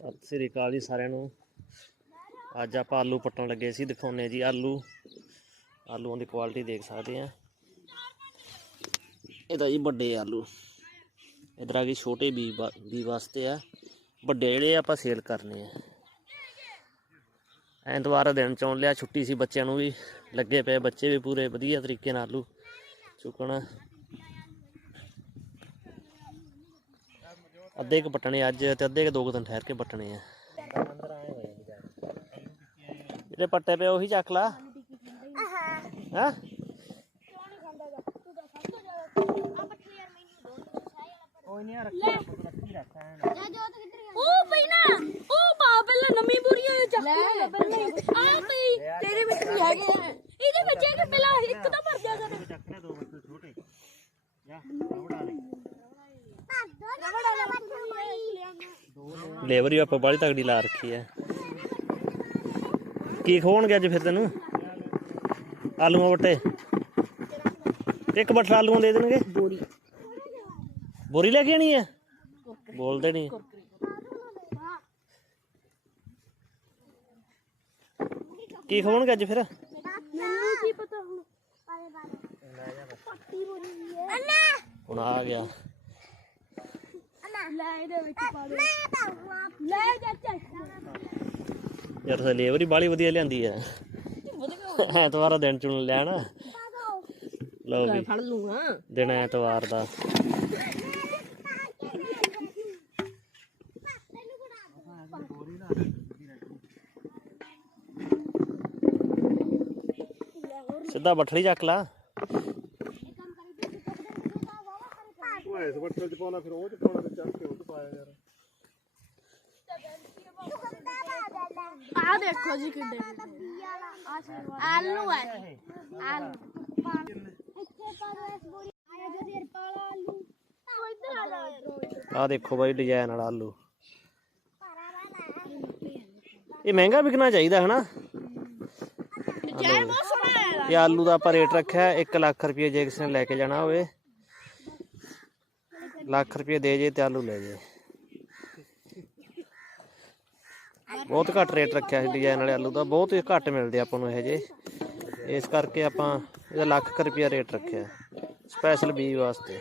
ਸਤਿ ਸ੍ਰੀ ਅਕਾਲ ਜੀ ਸਾਰਿਆਂ ਨੂੰ। ਅੱਜ ਆਪਾਂ ਆਲੂ ਪੱਟਣ ਲੱਗੇ ਸੀ ਦਿਖਾਉਨੇ ਜੀ ਆਲੂ। ਆਲੂਆਂ ਦੀ ਕੁਆਲਿਟੀ ਦੇਖ ਸਕਦੇ ਆ ਇਹਦਾ ਜੀ ਵੱਡੇ ਆਲੂ। ਇਧਰ ਆ ਗਏ ਛੋਟੇ ਬੀ ਬੀ ਵਾਸਤੇ ਆ। ਵੱਡੇ ਜਿਹੜੇ ਆਪਾਂ ਸੇਲ ਕਰਨੇ ਆ। ਐਤਵਾਰ ਦਿਨ ਚੋਣ ਲਿਆ, ਛੁੱਟੀ ਸੀ ਬੱਚਿਆਂ ਨੂੰ ਵੀ। ਲੱਗੇ ਪਏ ਬੱਚੇ ਵੀ ਪੂਰੇ ਵਧੀਆ ਤਰੀਕੇ ਨਾਲ ਆਲੂ ਚੁੱਕਣ। ਅੱਧੇ ਕੁ ਪੱਟਣੇ ਅੱਜ ਤੇ ਅੱਧੇ ਕੁ ਦੋ ਕੁ ਦਿਨ ਠਹਿਰ ਕੇ ਪੱਟਣੇ ਆ। ਜਿਹੜੇ ਪੱਟੇ ਪਏ ਉਹੀ ਚੱਕ ਲਾ। ਹਾਂ? ਉਹ ਪਈ ਨਾ ਉਹ ਪਾ ਪਹਿਲਾਂ ਨਵੀਂ ਬੁਰੀ ਹੋਈ ਚੱਕ ਲੈ। ਆ ਪਈ ਤੇਰੇ ਵਿੱਚ ਵੀ ਹੈਗੇ ਆ। ਇਹਦੇ ਵਿੱਚ ਹੈਗੇ ਪਹਿਲਾਂ ਇੱਕ ਤਾਂ ਭਰ ਜਾ ਕਰ ਚੱਕਣੇ ਦੋ ਬੱਚੇ ਛੋਟੇ ਜਾ ਰਬੜਾ ਲੈ ਲੇਬਰ ਹੀ ਆਪਾਂ ਬਾਹਲੀ ਤਗੜੀ ਲਾ ਰੱਖੀ ਐ ਕੀ ਖੋਣਗੇ ਅੱਜ ਫਿਰ ਤੈਨੂੰ? ਆਲੂਆਂ ਵੱਟੇ? ਇੱਕ ਬੱਠਾ ਆਲੂਆਂ ਦੇ ਦੇਣਗੇ? ਬੋਰੀ। ਬੋਰੀ ਲੈ ਕੇ ਆਣੀ ਐ ਬੋਲਦੇ ਨਹੀਂ ਕੀ ਖਵਾਉਣਗੇ ਅੱਜ ਫਿਰ? ਮੈਨੂੰ ਕੀ ਪਤਾ ਹੁਣ? ਬੋਲੀ ਹੁਣ ਆ ਗਿਆ। ਲੈ ਇਹਦੇ ਵਿੱਚ ਪਾ ਦੇ ਲੈ ਜਾ ਚੱਕ। ਯਾਰ ਤਾਂ ਲੇਬਰ ਹੀ ਬਾਹਲੀ ਵਧੀਆ ਲਿਆਂਦੀ ਐ ਐਤਵਾਰ ਦਾ ਦਿਨ ਚੁਣ ਲਿਆ ਨਾ ਲਓ ਵੀ। ਫੜ ਲੂੰਗਾ। ਦਿਨ ਐਤਵਾਰ ਦਾ। ਸਿੱਧਾ ਬੱਠੜੀ ਚੱਕ ਲਾ। ਉਹ ਇਸ ਬੱਟਲ ਚ ਪਾਉਣਾ ਫਿਰ ਉਹ ਚ ਪਾਉਣਾ ਤੇ ਚੱਕ ਕੇ ਉਹ ਚ ਪਾਇਆ ਯਾਰ। ਆ ਦੇਖੋ ਜੀ ਕਿੱਡੇ ਆਲੂ ਹੈ ਆਲੂ। ਇੱਥੇ ਪਾ ਦੋ ਇਸ ਬੋਰੀ ਆਇਆ ਜੋ ਦੇਰ ਪਾਲਾ ਆਲੂ ਉਹ ਇੱਧਰ ਆ ਦੇਖੋ ਬਾਈ ਡਿਜ਼ਾਈਨ ਵਾਲਾ ਆਲੂ। ਇਹ ਮਹਿੰਗਾ ਵਿਕਣਾ ਚਾਹੀਦਾ ਹਨਾ? ਜੈ ਬਹੁਤ ਸੋਹਣਾ ਹੈ ਇਹ ਆਲੂ ਦਾ ਆਪਾਂ ਰੇਟ ਰੱਖਿਆ 1 ਲੱਖ ਰੁਪਏ ਜੇ ਕਿਸੇ ਨੇ ਲੈ ਕੇ ਜਾਣਾ ਹੋਵੇ। ਲੱਖ ਰੁਪਏ ਦੇ ਜੇ ਤੇ ਆਲੂ ਲੈ ਜੇ। ਬਹੁਤ ਘੱਟ ਰੇਟ ਰੱਖਿਆ ਸੀ ਡਿਜ਼ਾਈਨ ਵਾਲੇ ਆਲੂ ਦਾ ਬਹੁਤ ਹੀ ਘੱਟ ਮਿਲਦੇ ਆਪਾਂ ਨੂੰ ਇਹ ਜੇ ਇਸ ਕਰਕੇ ਆਪਾਂ ਇਹਦਾ ਲੱਖ ਰੁਪਏ ਰੇਟ ਰੱਖਿਆ ਸਪੈਸ਼ਲ ਬੀ ਵਾਸਤੇ।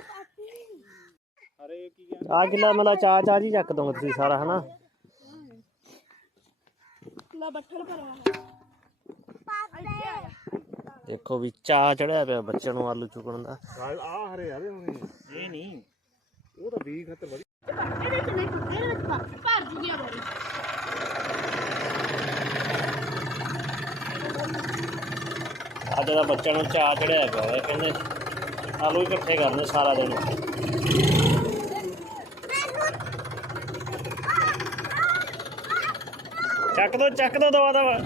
ਆ ਕਿਲਾ ਮਤਲਬ ਚਾ ਚਾ ਜੀ ਚੱਕ ਦੋਗੇ ਤੁਸੀਂ ਸਾਰਾ ਹਨਾ? ਲੈ ਬੱਠਲ ਭਰਿਆ ਦੇਖੋ ਵੀ ਚਾ ਚੜਿਆ ਪਿਆ ਬੱਚਿਆਂ ਨੂੰ ਆਲੂ ਚੁਗਣ ਦਾ। ਆ ਹਰੇ ਹੁਣ। ਇਹ ਨਹੀਂ। ਉਹ ਤਾਂ ਬੀ ਇਹਦੇ ਚ ਦੇਖੋ ਇਹਦੇ ਵਿੱਚ ਭਰ ਭਰ ਜੂਗੀ ਆ ਬੋਰੀ ਅੱਜ ਦਾ ਬੱਚਿਆਂ ਨੂੰ ਚਾ ਚੜਿਆ ਪਿਆ ਹੋਇਆ ਕਹਿੰਦੇ ਆਲੂ ਇਕੱਠੇ ਕਰਨੇ ਸਾਰਾ ਦਿਨ। ਚੱਕ ਦੋ ਚੱਕ ਦੋ ਦਵਾ ਦਵਾ।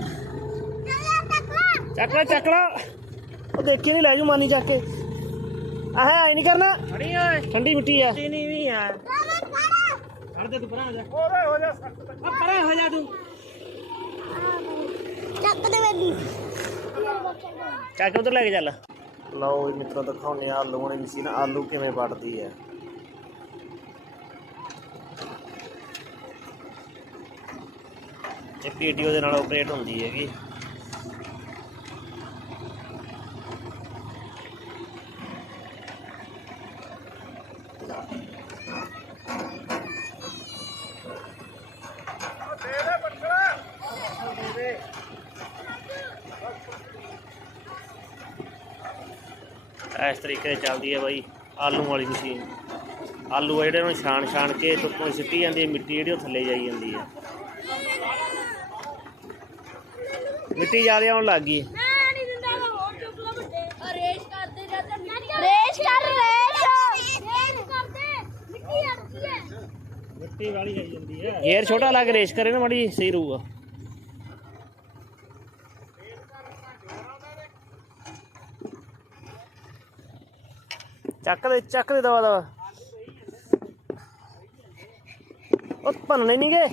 ਚੱਕ ਲੈ ਚੱਕ ਲੈ। ਉਹ ਦੇਖੀ ਨਹੀਂ ਲੈ ਜੂ ਮਾਨੀ ਚੱਕ ਕੇ। ਆਹ ਐ ਨਹੀਂ ਕਰਨਾ। ਠੰਡੀ ਓਏ। ਠੰਡੀ ਮਿੱਟੀ ਆ। ਨਹੀਂ ਵੀ ਆ। ਛੱਡ ਦੇ ਤੂੰ ਪਰਾਂ ਹੋ ਜਾ। ਓਏ ਹੋ ਜਾ ਆ ਪਰਾਂ ਹੋ ਜਾ ਤੂੰ। ਚੱਕ ਦੇ ਮੈਨੂੰ ਚੱਕ ਉਧਰ ਲੈ ਕੇ ਚੱਲ। ਲਓ ਜੀ ਮਿੱਤਰੋ ਦਿਖਾਉਣੇ ਆ ਆਲੂ ਵਾਲੀ ਮਸ਼ੀਨ ਆਲੂ ਕਿਵੇਂ ਵੱਟਦੀ ਹੈ। ਇਹ ਪੀਟੀਓ ਦੇ ਨਾਲ ਆਪਰੇਟ ਹੁੰਦੀ ਹੈਗੀ। ਇਸ ਤਰੀਕੇ ਨਾਲ ਚੱਲਦੀ ਹੈ ਬਾਈ ਆਲੂ ਵਾਲੀ ਮਸ਼ੀਨ। ਆਲੂ ਆ ਜਿਹੜੇ ਨੂੰ ਛਾਣ ਛਾਣ ਕੇ ਤੁੱਪੋਂ ਸਿੱਟੀ ਜਾਂਦੀ ਹੈ ਮਿੱਟੀ ਜਿਹੜੀ ਉਹ ਥੱਲੇ ਜਾਈ ਜਾਂਦੀ ਹੈ। ਮਿੱਟੀ ਜ਼ਿਆਦਾ ਆਉਣ ਲੱਗ ਗਈ। ਮੈਂ ਨਹੀਂ ਦਿੰਦਾ ਹੈਗਾ, ਹੋਰ ਚੁੱਕ ਲਓ ਵੱਡੇ। ਰੇਸ ਕਰਦੇ ਜਾਂ ਰੇਸ ਕਰ ਰੇਸ ਰੇਸ। ਕਰਦੇ ਮਿੱਟੀ ਅੜਦੀ ਹੈ। ਮਿੱਟੀ ਵਾਲੀ ਆਈ ਜਾਂਦੀ ਹੈ। ਗੇਰ ਛੋਟਾ ਲਾ ਕੇ ਰੇਸ ਕਰੇ ਨਾ ਮੜੀ ਸਹੀ ਰਹੂਗਾ। ਚੱਕ ਦੇ ਚੱਕ ਦੇ ਦਵਾ ਦਵਾ। ਉਹ ਭੰਨਣੇ ਨਹੀਂ ਗਏ